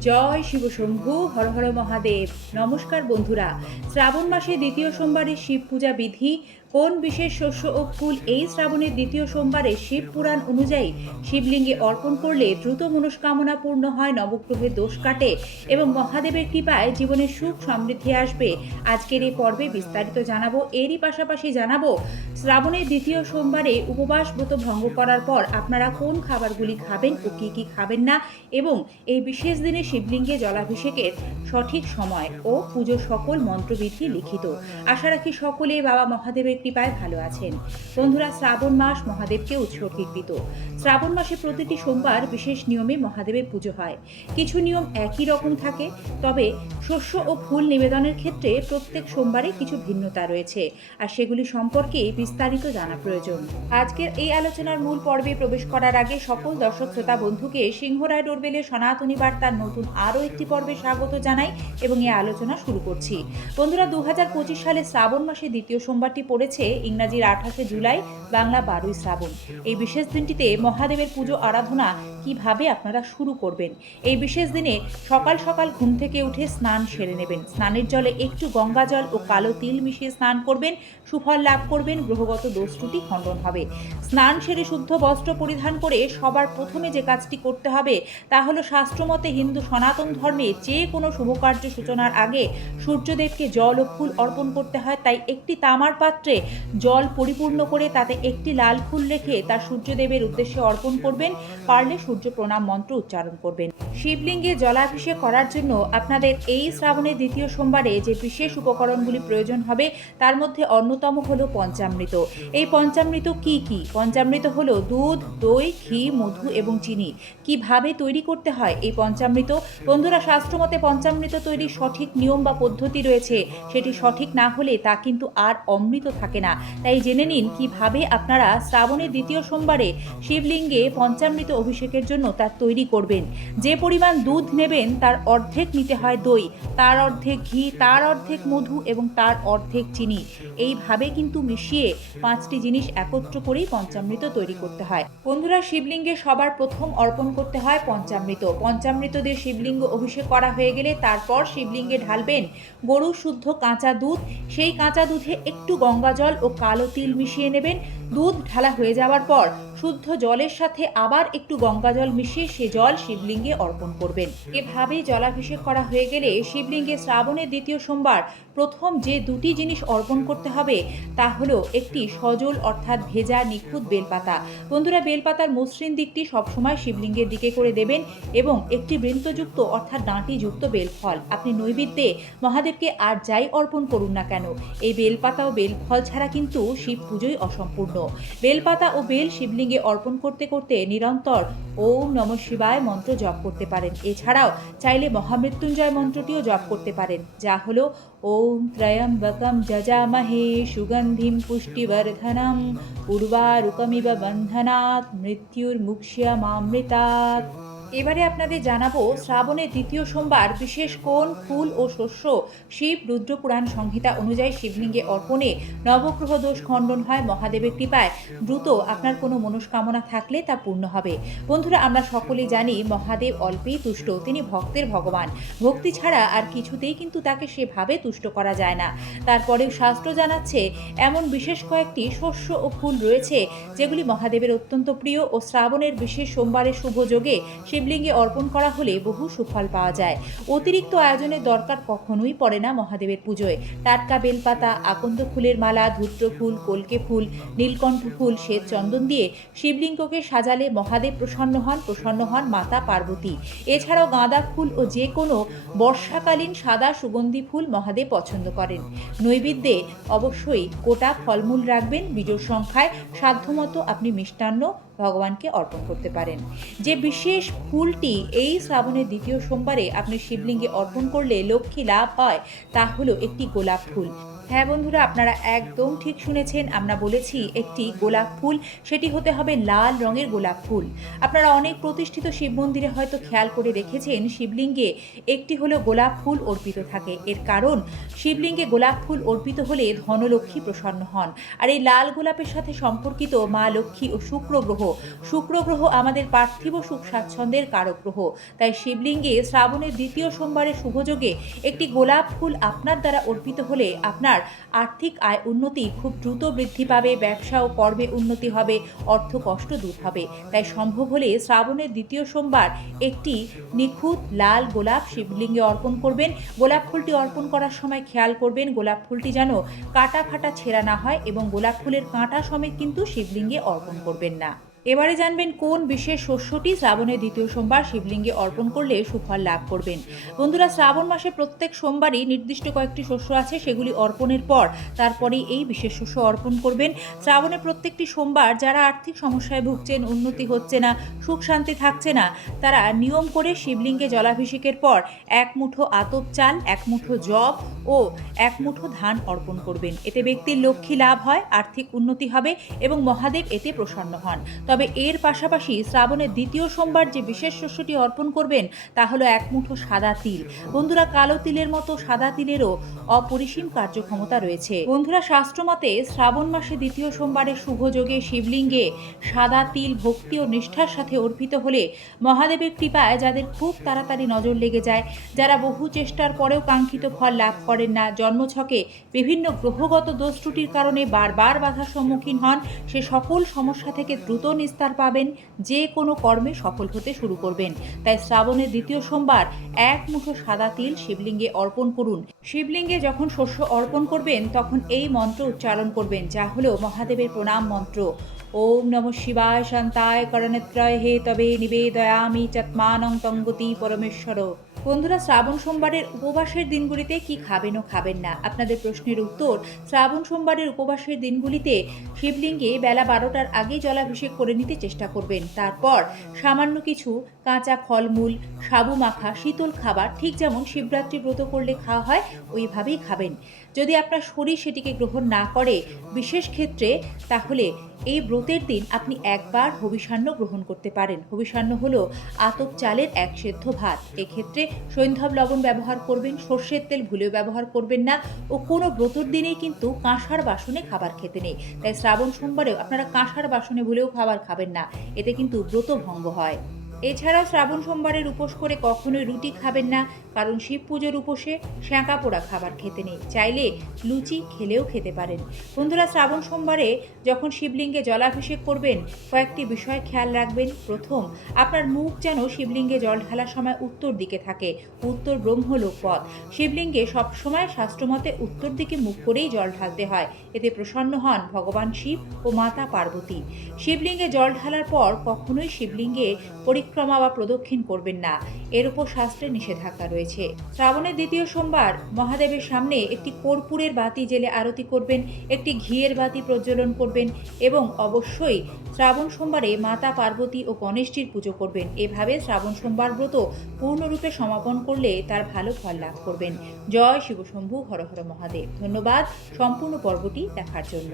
জয় শিবশম্ভু হর হর মহাদেব। নমস্কার বন্ধুরা। শ্রাবণ মাসে দ্বিতীয় সোমবারের শিব পূজা বিধি কোন বিশেষ শস্য ও ফুল এই শ্রাবণের দ্বিতীয় সোমবারে শিব পুরাণ অনুযায়ী শিবলিঙ্গে অর্পণ করলে দ্রুত মনস্কামনা পূর্ণ হয়, নবগ্রহের দোষ কাটে এবং মহাদেবের কৃপায় জীবনে সুখ সমৃদ্ধি আসবে। আজকের এই পর্বে বিস্তারিত জানাব। এরই পাশাপাশি জানাব, শ্রাবণের দ্বিতীয় সোমবারে উপবাস ব্রত ভঙ্গ করার পর আপনারা কোন খাবারগুলি খাবেন ও কী কী খাবেন না এবং এই বিশেষ দিনে শিবলিঙ্গে জলাভিষেকের সঠিক সময় ও পুজোর সকল মন্ত্রবিধি লিখিত। আশা রাখি সকলে বাবা মহাদেবের কৃপায় ভালো আছেন। বন্ধুরা, শ্রাবণ মাস মহাদেবকে উৎসর্গীকৃত। শ্রাবণ মাসে প্রতিটি সোমবার বিশেষ নিয়মে মহাদেবের পুজো হয়। কিছু নিয়ম একই রকম থাকে, তবে শস্য ও ফুল নিবেদনের ক্ষেত্রে প্রত্যেক সোমবারে কিছু ভিন্নতা রয়েছে, আর সেগুলি সম্পর্কে বিস্তারিত জানা প্রয়োজন। আজকের এই আলোচনার মূল পর্বে প্রবেশ করার আগে সকল দর্শক শ্রোতা বন্ধুকে সিংহরায় ডোরবেলের সনাতনী বার্তার নতুন আরও একটি পর্বে স্বাগত জানাই এবং এই আলোচনা শুরু করছি। বন্ধুরা দু হাজার পঁচিশ সালে শ্রাবণ মাসে দ্বিতীয় সোমবারটি পড়েছে, ইংরাজির আঠাশে জুলাই, বাংলা বারোই শ্রাবণ। এই বিশেষ দিনটিতে মহাদেবের পুজো আরাধনা কীভাবে আপনারা শুরু করবেন? এই বিশেষ দিনে সকাল সকাল ঘুম থেকে উঠে স্নান সেরে নেবেন। স্নানের জলে একটু গঙ্গা জল ও কালো তিল মিশিয়ে স্নান করবেন, সুফল লাভ করবেন, গ্রহগত দোষ ত্রুটি খণ্ডন হবে। স্নান সেরে শুদ্ধ বস্ত্র পরিধান করে সবার প্রথমে যে কাজটি করতে হবে, তা হলো শাস্ত্রমতে হিন্দু সনাতন ধর্মে যে কোনো শুভকার্য সূচনার আগে সূর্যদেবকে জল ও ফুল অর্পণ করতে হয়। তাই একটি তামার পাত্রে জল পরিপূর্ণ করে তাতে একটি লাল ফুল রেখে তা সূর্যদেবের উদ্দেশ্যে অর্পণ করবেন। পারলে সূর্য প্রণাম মন্ত্র উচ্চারণ করবেন। শিবলিঙ্গে জলাভিষেক করার জন্য আপনাদের এই শ্রাবণের দ্বিতীয় সোমবারে যে বিশেষ উপকরণগুলি প্রয়োজন হবে, তার মধ্যে অন্যতম হলো পঞ্চামৃত। এই পঞ্চামৃত কি কি? পঞ্চামৃত হলো দুধ, দই, ঘি, মধু এবং চিনি। কীভাবে তৈরি করতে হয় এই পঞ্চামৃত? বন্ধুরা, শাস্ত্রমতে পঞ্চামৃত তৈরির সঠিক নিয়ম বা পদ্ধতি রয়েছে। সেটি সঠিক না হলে তা কিন্তু আর অমৃত থাকে না। তাই জেনে নিন কীভাবে আপনারা শ্রাবণের দ্বিতীয় সোমবারে শিবলিঙ্গে পঞ্চামৃত অভিষেকের জন্য তা তৈরি করবেন। যে পরিমাণ দুধ নেবেন, তার অর্ধেক নিতে হয় দই। তার অর্ধেক ঘি, তার অর্ধেক মধু এবং তার অর্ধেক চিনি। এইভাবে কিন্তু মিশিয়ে পাঁচটি জিনিস একত্র করেই পঞ্চামৃত তৈরি করতে হয়। বন্ধুরা, শিবলিঙ্গে সবার প্রথম অর্পণ করতে হয় পঞ্চামৃত। পঞ্চামৃত দিয়ে শিবলিঙ্গ অভিষেক করা হয়ে গেলে তারপর শিবলিঙ্গে ঢালবেন গরু শুদ্ধ কাঁচা দুধ। সেই কাঁচা দুধে একটু গঙ্গা জল ও কালো তিল মিশিয়ে নেবেন। দুধ ঢালা হয়ে যাওয়ার পর শুদ্ধ জলের সাথে আবার একটু গঙ্গা জল মিশিয়ে সে জল শিবলিঙ্গে অর্পণ করবেন। এভাবে জলাভিষেক করা হয়ে গেলে শিবলিঙ্গে শ্রাবণের দ্বিতীয় সোমবার প্রথম যে দুটি জিনিস অর্পণ করতে হবে তা হলো একটি সজল অর্থাৎ ভেজা নিখুঁত বেলপাতা। বন্ধুরা, বেলপাতার মসৃণ দিকটি সবসময় শিবলিঙ্গের দিকে করে দেবেন এবং একটি বৃন্তযুক্ত অর্থাৎ ডাঁটিযুক্ত বেলফল। আপনি নৈবেদ্যে মহাদেবকে আর যাই অর্পণ করুন না কেন, এই বেলপাতা ও বেলফল ছাড়া কিন্তু শিব পুজোই অসম্পূর্ণ। বেলপাতা ও বেল শিবলিঙ্গে অর্পণ করতে করতে নিরন্তর ওম নম শিবায় মন্ত্র জপ করতে পারেন। এছাড়াও চাইলে মহামৃত্যুঞ্জয় মন্ত্রটিও জপ করতে পারেন, যা হল ওম ত্রয়ম্বকম যজামহে সুগন্ধিম পুষ্টিবর্ধনম উর্বারুকমিব বন্ধনাৎ মৃত্যুর মুক্ষ্যমামৃতাৎ এবারে আপনাদের জানাব, শ্রাবণের দ্বিতীয় সোমবার বিশেষ কোন ফুল ও শস্য, শিব রুদ্রপুরাণ সংহিতা অনুযায়ী শিবলিঙ্গে অর্পণে নবগ্রহ দোষ খণ্ডন হয় মহাদেবের কৃপায়। দ্রুত আপনার কোনো মনস্কামনা থাকলে তা পূর্ণ হবে। বন্ধুরা, আমরা সকলেই জানি মহাদেব অল্পেই তুষ্ট, তিনি ভক্তের ভগবান। ভক্তি ছাড়া আর কিছুতেই কিন্তু তাকে সেভাবে তুষ্ট করা যায় না। তারপরেও শাস্ত্র জানাচ্ছে, এমন বিশেষ কয়েকটি শস্য ও ফুল রয়েছে, যেগুলি মহাদেবের অত্যন্ত প্রিয় ও শ্রাবণের বিশেষ সোমবারের শুভ যোগে শিবলিঙ্গে অর্পণ করা হলে বহু সুফল পাওয়া যায়। অতিরিক্ত আয়োজনের দরকার কখনোই পড়ে না মহাদেবের পুজোয়। টাটকা বেলপাতা, আকন্দ ফুলের মালা ধূত্র ফুল, কলকে ফুল, নীলকণ্ঠ ফুল, শ্বেত চন্দন দিয়ে শিবলিঙ্গকে সাজালে মহাদেব প্রসন্ন হন প্রসন্ন হন মাতা পার্বতী। এছাড়াও গাঁদা ফুল ও যে কোনো বর্ষাকালীন সাদা সুগন্ধি ফুল মহাদেব পছন্দ করেন। নৈবেদ্যে অবশ্যই গোটা ফলমূল রাখবেন। বিজোর সংখ্যায় সাধ্যমতো আপনি মিষ্টান্ন ভগবানকে অর্পণ করতে পারেন। যে বিশেষ ফুলটি এই শ্রাবণের দ্বিতীয় সোমবারে আপনি শিবলিঙ্গে অর্পণ করলে লক্ষ্মী লাভ হয় তা হলো একটি গোলাপ ফুল। হ্যাঁ বন্ধুরা, আপনারা একদম ঠিক শুনেছেন। আমরা বলেছি একটি গোলাপ ফুল, সেটি হতে হবে লাল রঙের গোলাপ ফুল। আপনারা অনেক প্রতিষ্ঠিত শিব মন্দিরে হয়তো খেয়াল করে রেখেছেন শিবলিঙ্গে একটি হলো গোলাপ ফুল অর্পিত থাকে। এর কারণ, শিবলিঙ্গে গোলাপ ফুল অর্পিত হলে ধনলক্ষ্মী প্রসন্ন হন। আর এই লাল গোলাপের সাথে সম্পর্কিত মা লক্ষ্মী ও শুক্র গ্রহ শুক্র গ্রহ আমাদের পার্থিব সুখ স্বাচ্ছন্দ্যের কারক গ্রহ। তাই শিবলিঙ্গে শ্রাবণের দ্বিতীয় সোমবারের শুভযোগে একটি গোলাপ ফুল আপনার দ্বারা অর্পিত হলে আপনার আর্থিক আয় উন্নতি খুব দ্রুত বৃদ্ধি পাবে, ব্যবসা ও কর্মে উন্নতি হবে, অর্থ কষ্ট দূর হবে। তাই সম্ভব হলে শ্রাবণের দ্বিতীয় সোমবার একটি নিখুঁত লাল গোলাপ শিবলিঙ্গে অর্পণ করবেন। গোলাপ ফুলটি অর্পণ করার সময় খেয়াল করবেন, গোলাপ ফুলটি যেন কাটা ফাটা ছেঁড়া না হয় এবং গোলাপ ফুলের কাঁটা সমেত কিন্তু শিবলিঙ্গে অর্পণ করবেন না। এবারে জানবেন কোন বিশেষ শস্যটি শ্রাবণের দ্বিতীয় সোমবার শিবলিঙ্গে অর্পণ করলে সুফল লাভ করবেন। বন্ধুরা, শ্রাবণ মাসে প্রত্যেক সোমবারই নির্দিষ্ট কয়েকটি শস্য আছে, সেগুলি অর্পণের পর তারপরেই এই বিশেষ শস্য অর্পণ করবেন। শ্রাবণের প্রত্যেকটি সোমবার যারা আর্থিক সমস্যায় ভুগছেন, উন্নতি হচ্ছে না, সুখ শান্তি থাকছে না, তারা নিয়ম করে শিবলিঙ্গে জলাভিষেকের পর এক মুঠো আতপ চাল, এক মুঠো জব ও এক মুঠো ধান অর্পণ করবেন। এতে ব্যক্তির লক্ষ্মী লাভ হয়, আর্থিক উন্নতি হবে এবং মহাদেব এতে প্রসন্ন হন। তবে এর পাশাপাশি শ্রাবণের দ্বিতীয় সোমবার যে বিশেষ শস্যটি অর্পণ করবেন, তা হলো এক মুঠো সাদা তিল। বন্ধুরা, কালো তিলের মতো সাদা তিলেরও অপরিসীম কার্যক্ষমতা রয়েছে। বন্ধুরা শাস্ত্রমতে শ্রাবণ মাসে দ্বিতীয় সোমবারের শুভযোগে শিবলিঙ্গে সাদা তিল ভক্তি ও নিষ্ঠার সাথে অর্পিত হলে মহাদেবের কৃপায় যাদের খুব তাড়াতাড়ি নজর লেগে যায়, যারা বহু চেষ্টার পরেও কাঙ্ক্ষিত ফল লাভ করেন না, জন্মছকে বিভিন্ন গ্রহগত দোষ ত্রুটির কারণে বারবার বাধার সম্মুখীন হন, সে সকল সমস্যা থেকে দ্রুত নিস্তার পাবেন, যে কোনো কর্মে সফল হতে শুরু করবেন। তাই শ্রাবণের দ্বিতীয় সোমবার এক মুঠো সাদা তিল শিবলিঙ্গে অর্পণ করুন। শিবলিঙ্গে যখন শস্য অর্পণ করবেন, তখন এই মন্ত্র উচ্চারণ করবেন, যা হলো মহাদেবের প্রণাম মন্ত্র। ওম নম শিবায় শান্তায় করণেত্রয় হে তবে নিবেদয়ামি চত্মানং তঙ্গতি পরমেশ্বর। বন্ধুরা, শ্রাবণ সোমবারের উপবাসের দিনগুলিতে কি খাবেন ও খাবেন না? আপনাদের প্রশ্নের উত্তর, শ্রাবণ সোমবারের উপবাসের দিনগুলিতে শিবলিঙ্গে বেলা বারোটার আগেই জলাভিষেক করে নিতে চেষ্টা করবেন। তারপর সামান্য কিছু কাঁচা ফলমূল, সাবু মাখা, শীতল খাবার, ঠিক যেমন শিবরাত্রি ব্রত করলে খাওয়া হয়, ওইভাবেই খাবেন। যদি আপনার শরীর সেটিকে গ্রহণ না করে, বিশেষ ক্ষেত্রে তাহলে এই ব্রতের দিন আপনি একবার হবিষান্ন গ্রহণ করতে পারেন। হবিষান্ন হলো আতপ চালের এক সেদ্ধ ভাত। এক্ষেত্রে সৈন্ধব লবণ ব্যবহার করবেন, সর্ষের তেল ভুলেও ব্যবহার করবেন না ও কোনো ব্রতর দিনেই কিন্তু কাঁসার বাসনে খাবার খেতে নেই। তাই শ্রাবণ সোমবারেও আপনারা কাঁসার বাসনে ভুলেও খাবার খাবেন না, এতে কিন্তু ব্রত ভঙ্গ হয়। এছাড়াও শ্রাবণ সোমবারের উপোস করে কখনোই রুটি খাবেন না কারণ শিব পুজোর উপোসে শ্যাঁকা পোড়া খাবার খেতে নেই। চাইলে লুচি খেলেও খেতে পারেন। বন্ধুরা, শ্রাবণ সোমবারে যখন শিবলিঙ্গে জলাভিষেক করবেন, কয়েকটি বিষয় খেয়াল রাখবেন। প্রথম, আপনার মুখ যেন শিবলিঙ্গে জল ঢালার সময় উত্তর দিকে থাকে। উত্তর ব্রহ্মলোক পথ। শিবলিঙ্গে সবসময় শাস্ত্রমতে উত্তর দিকে মুখ করেই জল ঢালতে হয়। এতে প্রসন্ন হন ভগবান শিব ও মাতা পার্বতী। শিবলিঙ্গে জল ঢালার পর কখনোই শিবলিঙ্গে পরিক্রমা বা প্রদক্ষিণ করবেন না। এর উপর শাস্ত্রে নিষেধাজ্ঞা রয়েছে। শ্রাবণের দ্বিতীয় সোমবার মহাদেবের সামনে একটি কর্পূরের বাতি জেলে আরতি করবেন, একটি ঘিয়ের বাতি প্রজ্বলন করবেন এবং অবশ্যই শ্রাবণ সোমবারে মাতা পার্বতী ও গণেশজির পুজো করবেন। এভাবে শ্রাবণ সোমবার ব্রত পূর্ণরূপে সমাপন করলে তার ভালো ফল লাভ করবেন। জয় শিবশম্ভু, হর হর মহাদেব। ধন্যবাদ। সম্পূর্ণ পর্বটি দেখার জন্য।